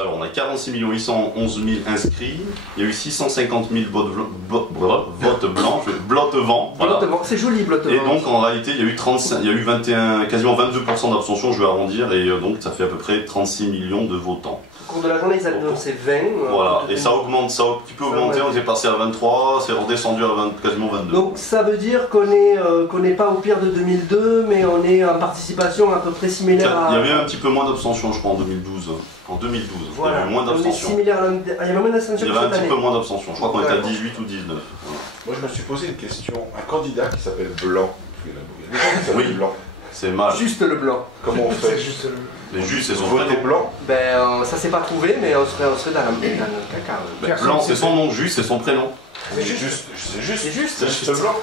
alors on a 46 811 000 inscrits, il y a eu 650 000 votes blancs, blotte-vent. Voilà. C'est joli, blotte-vent. Et donc en réalité il y a eu, quasiment 22% d'abstention, je vais arrondir, et donc ça fait à peu près 36 millions de votants. Au cours de la journée, ils annoncent 20. Voilà, et ça augmente, ça a un petit peu augmenté, on est passé à 23, c'est redescendu à quasiment 22. Donc ça veut dire qu'on n'est pas au pire de 2002, mais on est en participation à peu près similaire à... Il y avait un petit peu moins d'abstention, je crois, en 2012. En 2012, voilà. Il y avait moins d'abstention. Il y avait un petit peu moins d'abstention, je crois qu'on était à 18 ou 19. Voilà. Moi je me suis posé une question, un candidat qui s'appelle Blanc, oui. Blanc. C'est mal. Juste le blanc. Comment on fait? Mais juste, c'est son voter blanc. Ben ça s'est pas trouvé, mais on serait dans le caca. Ben, blanc, c'est son nom, juste, c'est son prénom. C'est juste blanc.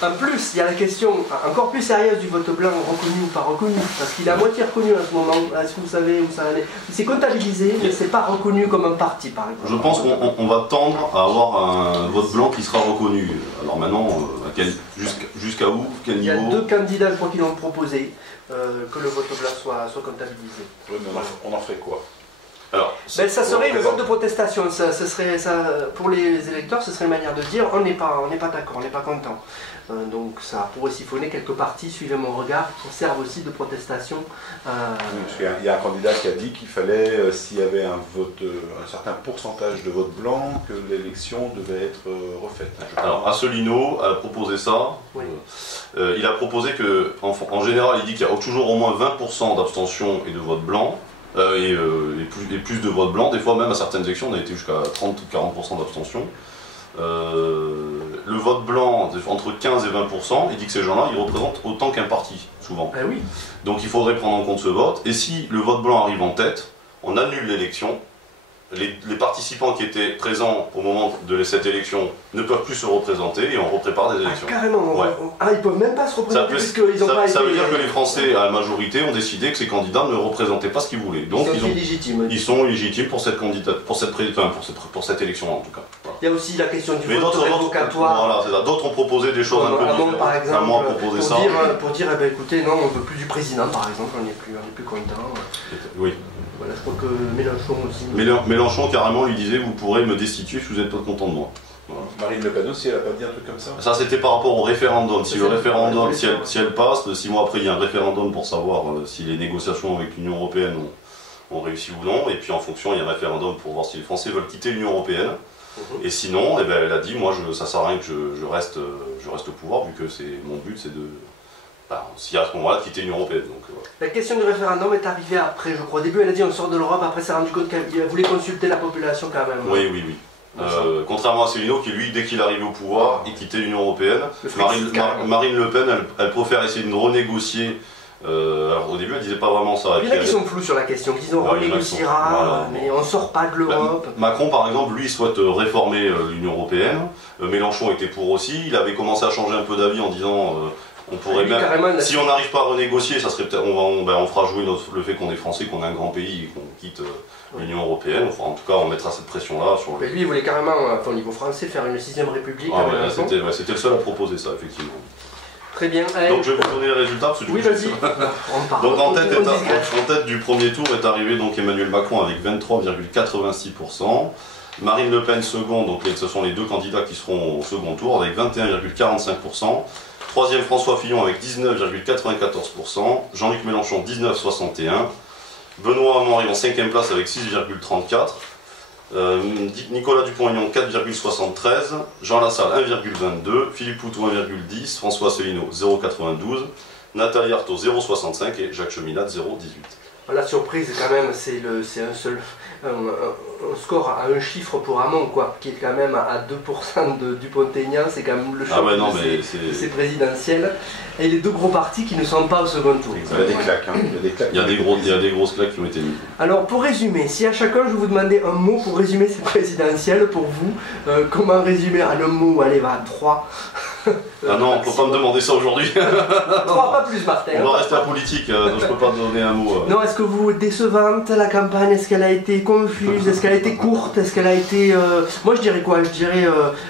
En plus, il y a la question encore plus sérieuse du vote blanc, reconnu ou pas reconnu, parce qu'il est à moitié reconnu à ce moment. Est-ce que vous savez où ça allait? C'est comptabilisé, mais c'est pas reconnu comme un parti, par exemple. Je pense qu'on va tendre à avoir un vote blanc qui sera reconnu. Alors maintenant, jusqu'à où, quel niveau? Il y a 2 candidats, je crois, qui l'ont proposé, que le vote blanc soit comptabilisé. Oui, mais on en fait quoi? Alors, ben, ça serait le vote de protestation. Pour les électeurs, ce serait une manière de dire on n'est pas d'accord, on n'est pas content. Donc ça pourrait siphonner quelques partis, suivez mon regard, qui servent aussi de protestation. Parce qu'il y a un candidat qui a dit qu'il fallait, s'il y avait un certain pourcentage de vote blanc, que l'élection devait être refaite. Alors Asselineau a proposé ça. Oui. Il a proposé que, en général, il dit qu'il y a toujours au moins 20% d'abstention et de vote blanc. Et plus de votes blancs, des fois même à certaines élections on a été jusqu'à 30 ou 40% d'abstention. Le vote blanc, entre 15 et 20%, il dit que ces gens-là, ils représentent autant qu'un parti, souvent. Ben oui. Donc il faudrait prendre en compte ce vote, et si le vote blanc arrive en tête, on annule l'élection. Les participants qui étaient présents au moment de cette élection ne peuvent plus se représenter et on reprépare des élections. Carrément, ouais. Ils ne peuvent même pas se représenter puisqu'ils n'ont pas été... Ça veut dire que les Français, à la majorité, ont décidé que ces candidats ne représentaient pas ce qu'ils voulaient. Donc ils sont illégitimes pour cette élection en tout cas. Voilà. Il y a aussi la question du vote révocatoire. Voilà, c'est ça. D'autres ont proposé des choses un peu différentes. Par exemple, pour dire eh ben, écoutez, non, on ne veut plus du président par exemple, on n'est plus content. Oui. Voilà, je crois que Mélenchon aussi. Mélenchon carrément lui disait vous pourrez me destituer si vous n'êtes pas content de moi. Voilà. Marine Le Pen aussi, elle n'a pas dit un truc comme ça? Ça c'était par rapport au référendum. Si le référendum, si elle passe, 6 mois après il y a un référendum pour savoir si les négociations avec l'Union Européenne ont réussi ou non. Et puis en fonction il y a un référendum pour voir si les Français veulent quitter l'Union Européenne. Et sinon, eh ben, elle a dit moi ça sert à rien que je reste au pouvoir vu que mon but c'est de... si à ce moment-là, quitter l'Union Européenne. Donc, voilà. La question du référendum est arrivée après, je crois. Au début, elle a dit on sort de l'Europe, après, elle s'est rendu compte qu'elle voulait consulter la population quand même. Oui. Contrairement à Asselineau, qui lui, dès qu'il arrive au pouvoir, il quittait l'Union Européenne. Marine Le Pen, elle préfère essayer de renégocier. Alors, au début, elle disait pas vraiment ça. Il y en a qui sont flous sur la question, qui disent on renégociera, mais on ne sort pas de l'Europe. Macron, par exemple, lui, souhaite réformer l'Union Européenne. Mélenchon était pour aussi. Il avait commencé à changer un peu d'avis en disant... on pourrait même, si on n'arrive pas à renégocier, ça serait peut-être, on fera jouer le fait qu'on est français, qu'on est un grand pays et qu'on quitte l'Union Européenne. Enfin, en tout cas, on mettra cette pression-là. Mais lui, il voulait carrément, au niveau français, faire une 6ème République. C'était le seul à proposer ça, effectivement. Très bien. Donc je vais vous donner les résultats. Parce que oui, vas-y. Donc en tête du premier tour est arrivé donc Emmanuel Macron avec 23,86%. Marine Le Pen second, donc ce sont les 2 candidats qui seront au second tour avec 21,45%. Troisième, François Fillon avec 19,94%, Jean-Luc Mélenchon 19,61%, Benoît Hamon arrive en 5e place avec 6,34%, Nicolas Dupont-Aignan 4,73%, Jean Lassalle 1,22%, Philippe Poutou 1,10%, François Asselineau 0,92%, Nathalie Arthaud 0,65% et Jacques Cheminade 0,18%. La surprise quand même, c'est un seul score à un chiffre pour Hamon, quoi, qui est quand même à 2% de Dupont-Aignan, c'est quand même le choc de ces présidentielles. Et les 2 gros partis qui ne sont pas au second tour. Il y a des claques, hein. Il y a des grosses claques qui ont été mises. Alors pour résumer, si à chacun je vous demandais un mot pour résumer ces présidentielles, pour vous, comment résumer en un mot? Allez, va, 3. Ah non, on ne peut pas me demander ça aujourd'hui. 3, pas plus, Martin. On va rester à politique, donc je ne peux pas te donner un mot. Non, est-ce que vous décevante la campagne? Est-ce qu'elle a été confuse? Est-ce qu'elle a été courte? Est-ce qu'elle a été... Moi je dirais quoi? Je dirais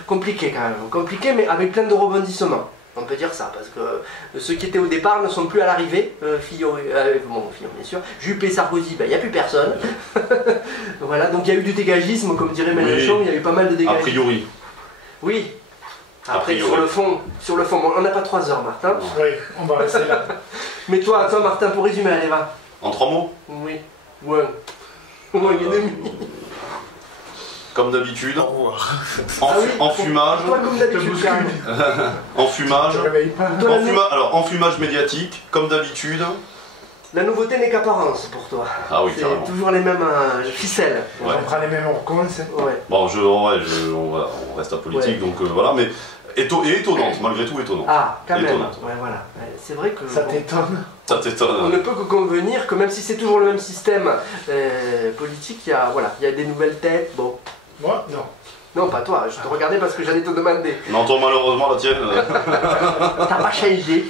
compliqué quand même. Compliqué mais avec plein de rebondissements. On peut dire ça, parce que ceux qui étaient au départ ne sont plus à l'arrivée. Fillon, bien sûr. Juppé et Sarkozy, il n'y a plus personne. Voilà, donc il y a eu du dégagisme, comme dirait Mélenchon, il y a eu pas mal de dégagisme. A priori. Oui. Après, sur le fond, bon, on n'a pas 3 heures, Martin. Oui, on va rester là. Mais toi, Martin, pour résumer, allez, va. En 3 mots? Oui. Ouais. Au moins une demi. Comme d'habitude. Au revoir. En fumage. Toi, comme d'habitude, Karine. En fumage. Je ne réveille pas. Alors, en fumage médiatique, comme d'habitude. La nouveauté n'est qu'apparence pour toi. Ah oui, carrément. C'est toujours les mêmes ficelles. On prend les mêmes, on recommence. Ouais. Bon, on reste à politique, donc voilà, mais étonnante, malgré tout étonnante. Ah, quand même. Étonnante. Ouais, voilà. C'est vrai que... Ça t'étonne? Ça t'étonne. On ne peut que convenir que même si c'est toujours le même système politique, il y a des nouvelles têtes. Bon. Moi, non. Non, pas toi, je te regardais parce que j'allais te demander. Non, toi, malheureusement, la tienne. T'as pas changé.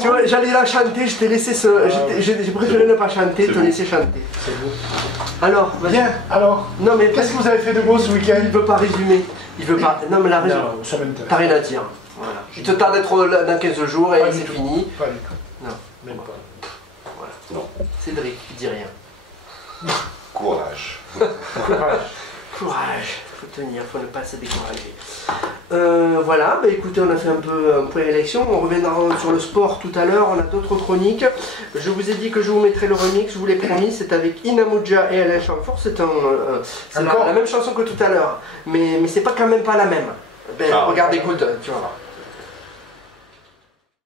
Tu vois, j'allais la chanter, je t'ai laissé j'ai préféré ne pas chanter, te laisser chanter. C'est beau. Alors, vas-y. Bien, alors, Non, mais qu'est-ce que vous avez fait de beau ce week-end? il veut pas résumer. Il veut pas. Non, mais la raison. Non, ça m'intéresse. T'as rien à dire. Voilà. Il te tarde d'être là dans 15 jours et Pas du c'est tout. fini. Pas du tout. Non. Même pas. Voilà. Non. Cédric, dis rien. Courage. Courage. Courage, faut tenir, faut ne pas se décourager. Voilà, bah écoutez, on a fait un peu un point élection, on reviendra sur le sport tout à l'heure, on a d'autres chroniques. Je vous ai dit que je vous mettrai le remix, je vous l'ai promis, c'est avec Inamuja et Alain Chamfort, c'est la même chanson que tout à l'heure, mais c'est pas quand même pas la même. Ben, regarde, écoute, tu vas voir.